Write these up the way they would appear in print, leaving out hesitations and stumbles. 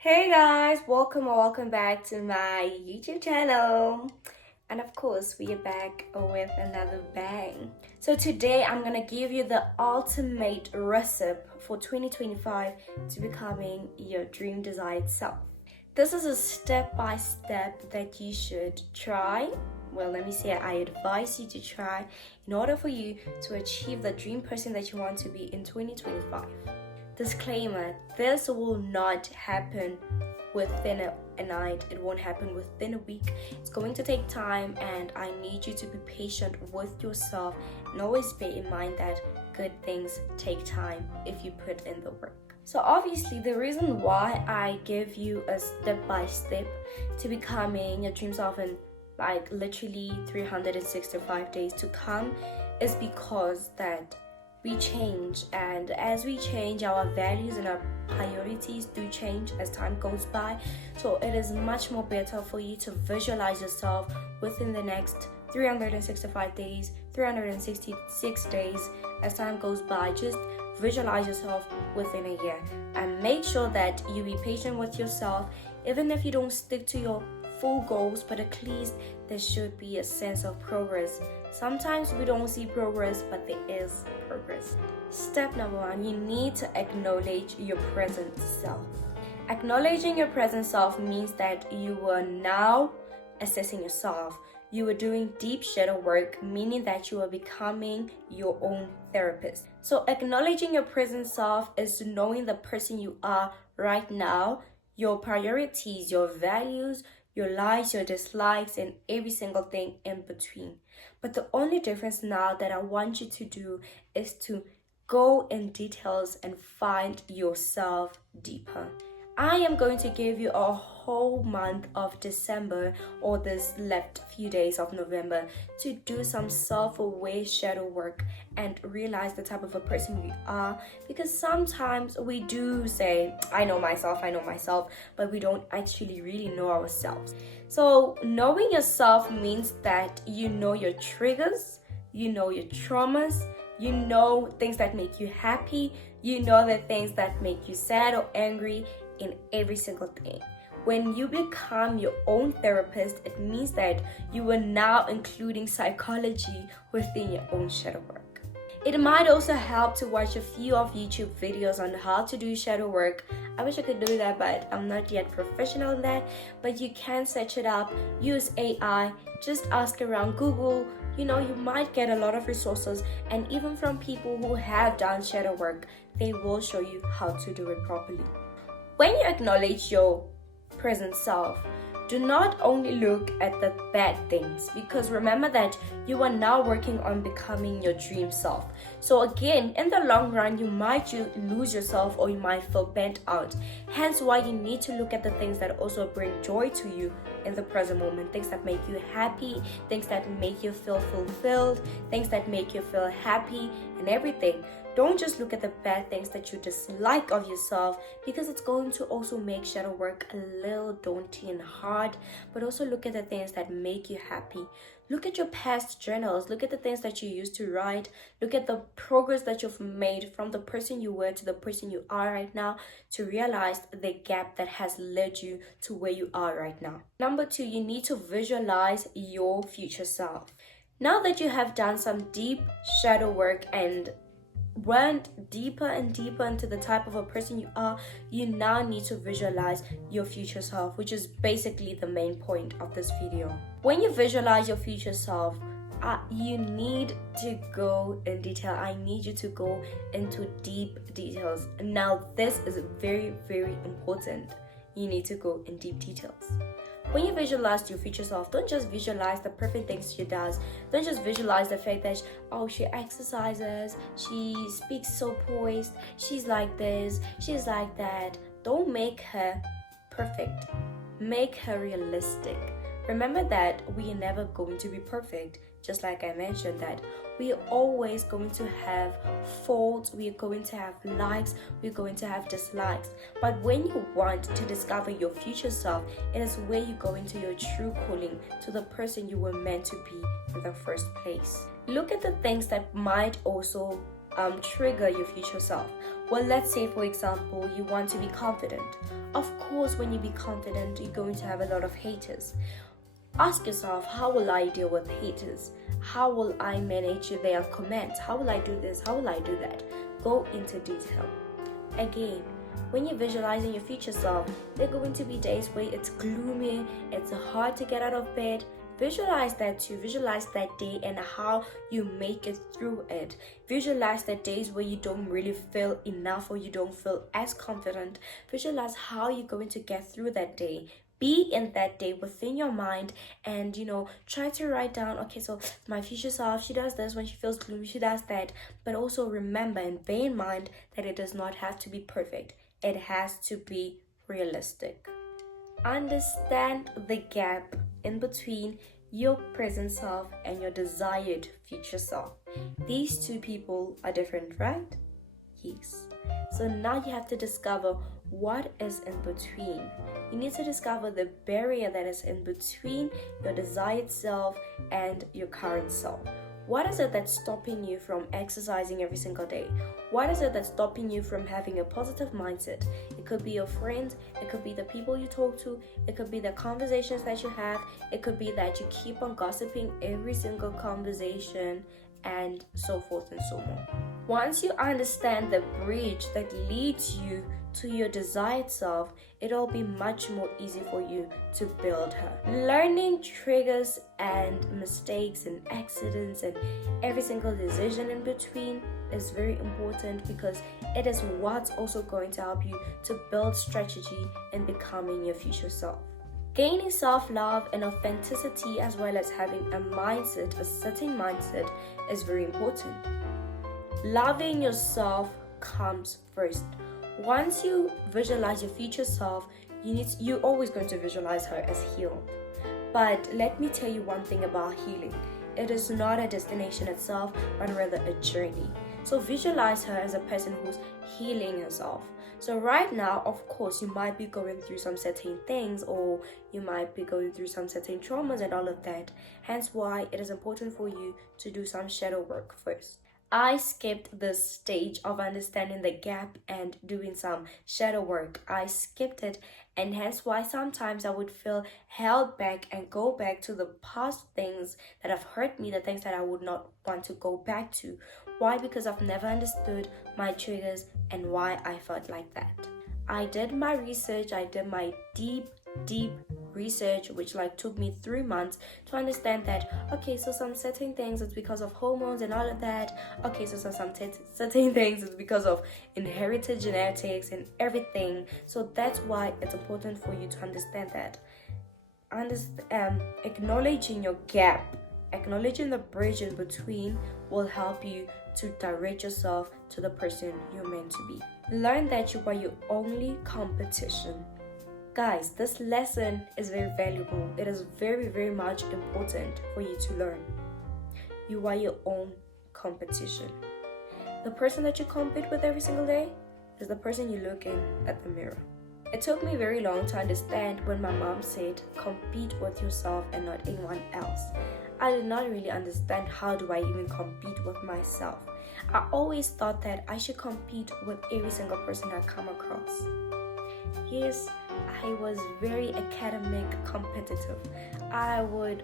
Hey guys, welcome or welcome back to my YouTube channel. And of course, we are back with another bang. So today I'm gonna give you the ultimate recipe for 2025 to becoming your dream desired self. This is a step-by-step that you should try. Well, let me say I advise you to try in order for you to achieve the dream person that you want to be in 2025. Disclaimer, this will not happen within a night. It won't happen within a week. It's going to take time, and I need you to be patient with yourself and always bear in mind that good things take time if you put in the work. So obviously the reason why I give you a step-by-step to becoming your dream self in like literally 365 days to come is because that we change, and as we change, our values and our priorities do change as time goes by. So it is much more better for you to visualize yourself within the next 365 days, 366 days as time goes by. Just visualize yourself within a year and make sure that you be patient with yourself, even if you don't stick to your full goals, but at least there should be a sense of progress. Sometimes we don't see progress, but there is progress. Step number one, you need to acknowledge your present self. Acknowledging your present self means that you are now assessing yourself. You are doing deep shadow work, meaning that you are becoming your own therapist. So acknowledging your present self is knowing the person you are right now, your priorities, your values, your likes, your dislikes, and every single thing in between. But the only difference now that I want you to do is to go in details and find yourself deeper. I am going to give you a whole month of December or this left few days of November to do some self-aware shadow work and realize the type of a person you are, because sometimes we do say, I know myself, but we don't actually really know ourselves. So knowing yourself means that you know your triggers, you know your traumas, you know things that make you happy, you know the things that make you sad or angry in every single thing. When you become your own therapist, it means that you are now including psychology within your own shadow work. It might also help to watch a few of YouTube videos on how to do shadow work. I wish I could do that, but I'm not yet professional in that. But you can search it up, use AI, just ask around Google. You might get a lot of resources, and even from people who have done shadow work, they will show you how to do it properly. When you acknowledge your present self, do not only look at the bad things, because remember that you are now working on becoming your dream self. So again, in the long run, you might lose yourself or you might feel burnt out. Hence why you need to look at the things that also bring joy to you in the present moment, things that make you happy, things that make you feel fulfilled, things that make you feel happy and everything. Don't just look at the bad things that you dislike of yourself, because it's going to also make shadow work a little daunting and hard. But also look at the things that make you happy. Look at your past journals. Look at the things that you used to write. Look at the progress that you've made from the person you were to the person you are right now, to realize the gap that has led you to where you are right now. Number two, you need to visualize your future self. Now that you have done some deep shadow work and went deeper and deeper into the type of a person you are, you now need to visualize your future self, which is basically the main point of this video. When you visualize your future self, you need to go in detail. I need you to go into deep details. Now, this is very, very important. You need to go in deep details. When you visualize your future self, don't just visualize the perfect things she does. Don't just visualize the fact that, she exercises, she speaks so poised, she's like this, she's like that. Don't make her perfect. Make her realistic. Remember that we are never going to be perfect. Just like I mentioned, that we are always going to have faults, we are going to have likes, we're going to have dislikes. But when you want to discover your future self, it is where you go into your true calling, to the person you were meant to be in the first place. Look at the things that might also trigger your future self? Well, let's say, for example, you want to be confident. Of course, when you be confident, you're going to have a lot of haters. Ask yourself, how will I deal with haters? How will I manage their comments? How will I do this? How will I do that? Go into detail. Again, when you're visualizing your future self, there are going to be days where it's gloomy, it's hard to get out of bed. Visualize that too. Visualize that day and how you make it through it. Visualize the days where you don't really feel enough or you don't feel as confident. Visualize how you're going to get through that day. Be in that day within your mind and, try to write down, okay, so my future self, she does this when she feels gloomy, she does that. But also remember and bear in mind that it does not have to be perfect. It has to be realistic. Understand the gap in between your present self and your desired future self. These two people are different, right? Yes. So now you have to discover what is in between. You need to discover the barrier that is in between your desired self and your current self. What is it that's stopping you from exercising every single day? What is it that's stopping you from having a positive mindset? It could be your friends, it could be the people you talk to, it could be the conversations that you have, it could be that you keep on gossiping every single conversation, and so forth and so on. Once you understand the bridge that leads you to your desired self, it'll be much more easy for you to build her. Learning triggers and mistakes and accidents and every single decision in between is very important because it is what's also going to help you to build strategy in becoming your future self. Gaining self-love and authenticity, as well as having a certain mindset, is very important. Loving yourself comes first. Once you visualize your future self, you're always going to visualize her as healed. But let me tell you one thing about healing. It is not a destination itself, but rather a journey. So visualize her as a person who's healing herself. So right now, of course, you might be going through some certain things, or you might be going through some certain traumas and all of that. Hence why it is important for you to do some shadow work first. I skipped this stage of understanding the gap and doing some shadow work. I skipped it, and hence why sometimes I would feel held back and go back to the past things that have hurt me, the things that I would not want to go back to. Why? Because I've never understood my triggers and why I felt like that. I did my research, I did my deep research, which took me 3 months to understand that, okay, so some certain things it's because of hormones and all of that. Okay, so some certain things it's because of inherited genetics and everything. So that's why it's important for you to understand that. Acknowledging your gap, acknowledging the bridge in between will help you to direct yourself to the person you're meant to be. Learn that you are your only competition. Guys, this lesson is very valuable. It is very much important for you to learn. You are your own competition. The person that you compete with every single day is the person you look in at the mirror. It took me very long to understand when my mom said, compete with yourself and not anyone else. I did not really understand how do I even compete with myself. I always thought that I should compete with every single person I come across. Yes, I was very academic competitive. I would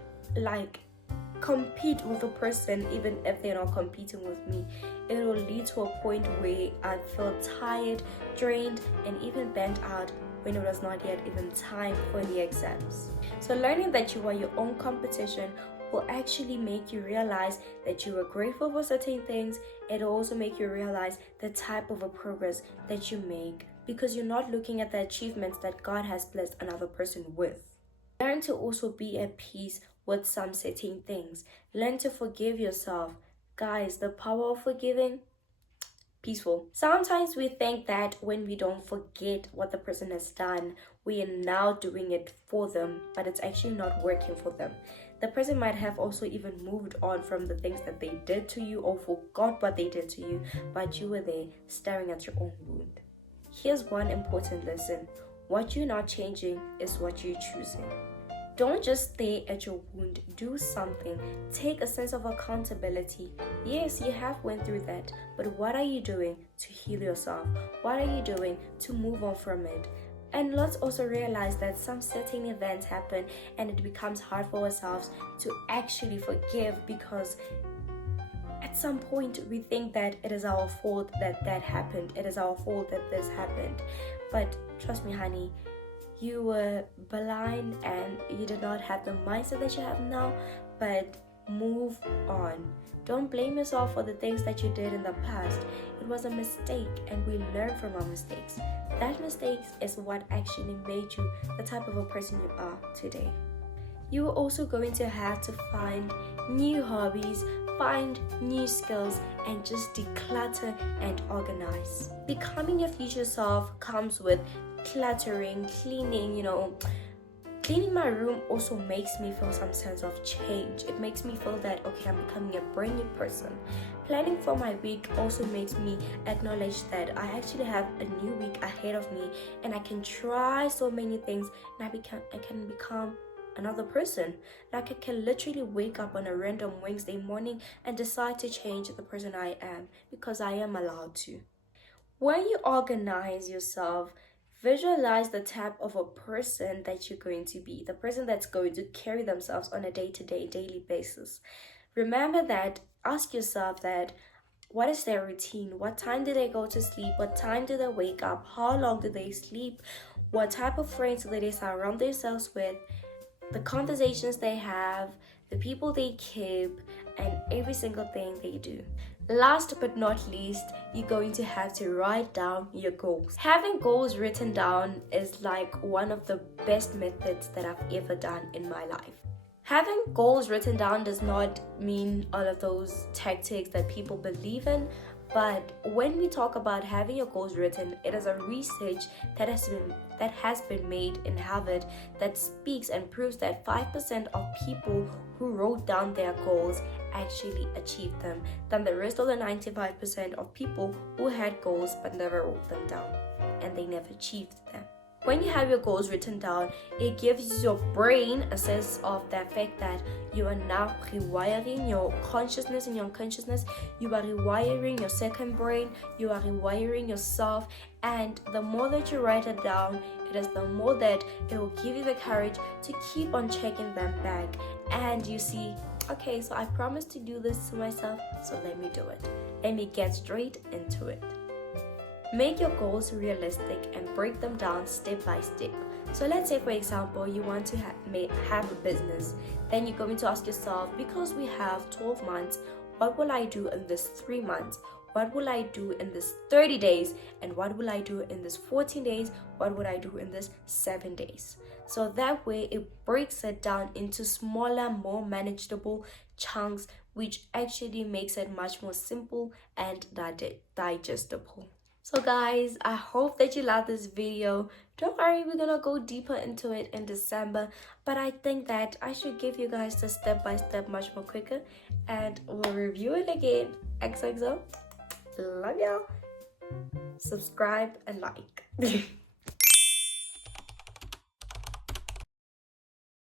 compete with a person even if they're not competing with me. It will lead to a point where I feel tired, drained, and even burnt out when it was not yet even time for the exams. So learning that you are your own competition will actually make you realize that you are grateful for certain things. It will also make you realize the type of a progress that you make, because you're not looking at the achievements that God has blessed another person with. Learn to also be at peace with some certain things. Learn to forgive yourself. Guys, the power of forgiving, peaceful. Sometimes we think that when we don't forget what the person has done, we are now doing it for them, but it's actually not working for them. The person might have also even moved on from the things that they did to you or forgot what they did to you, but you were there staring at your own wound. Here's one important lesson. What you're not changing is what you're choosing. Don't just stare at your wound. Do something. Take a sense of accountability. Yes, you have went through that, but what are you doing to heal yourself? What are you doing to move on from it? And let's also realize that some certain events happen and it becomes hard for ourselves to actually forgive, because at some point we think that it is our fault that happened. It is our fault that this happened. But trust me, honey, you were blind and you did not have the mindset that you have now, but move on. Don't blame yourself for the things that you did in the past. It was a mistake and we learn from our mistakes. That mistake is what actually made you the type of a person you are today. You are also going to have to find new hobbies, find new skills, and just declutter and organize. Becoming your future self comes with cluttering, cleaning. Cleaning my room also makes me feel some sense of change. It makes me feel that, okay, I'm becoming a brand new person. Planning for my week also makes me acknowledge that I actually have a new week ahead of me, and I can try so many things, and I can become another person. Like I can literally wake up on a random Wednesday morning and decide to change the person I am, because I am allowed to. When you organize yourself, visualize the type of a person that you're going to be, the person that's going to carry themselves on a day-to-day, daily basis. Remember that, ask yourself that, what is their routine? What time do they go to sleep? What time do they wake up? How long do they sleep? What type of friends do they surround themselves with? The conversations they have, the people they keep, and every single thing they do. Last but not least, you're going to have to write down your goals. Having goals written down is like one of the best methods that I've ever done in my life. Having goals written down does not mean all of those tactics that people believe in, but when we talk about having your goals written, it is a research that has been made in Harvard that speaks and proves that 5% of people who wrote down their goals actually achieved them, than the rest of the 95% of people who had goals but never wrote them down, and they never achieved them. When you have your goals written down, it gives your brain a sense of the fact that you are now rewiring your consciousness and your unconsciousness. You are rewiring your second brain. You are rewiring yourself. And the more that you write it down, it is the more that it will give you the courage to keep on checking them back. And you see, okay, so I promised to do this to myself, so let me do it. Let me get straight into it. Make your goals realistic and break them down step by step. So let's say, for example, you want to have a business. Then you're going to ask yourself, because we have 12 months, what will I do in this 3 months? What will I do in this 30 days? And what will I do in this 14 days? What would I do in this 7 days? So that way it breaks it down into smaller, more manageable chunks, which actually makes it much more simple and digestible. So guys, I hope that you love this video. Don't worry, we're gonna go deeper into it in December, but I think that I should give you guys the step-by-step much more quicker, and we'll review it again. XOXO, love y'all. Subscribe and like.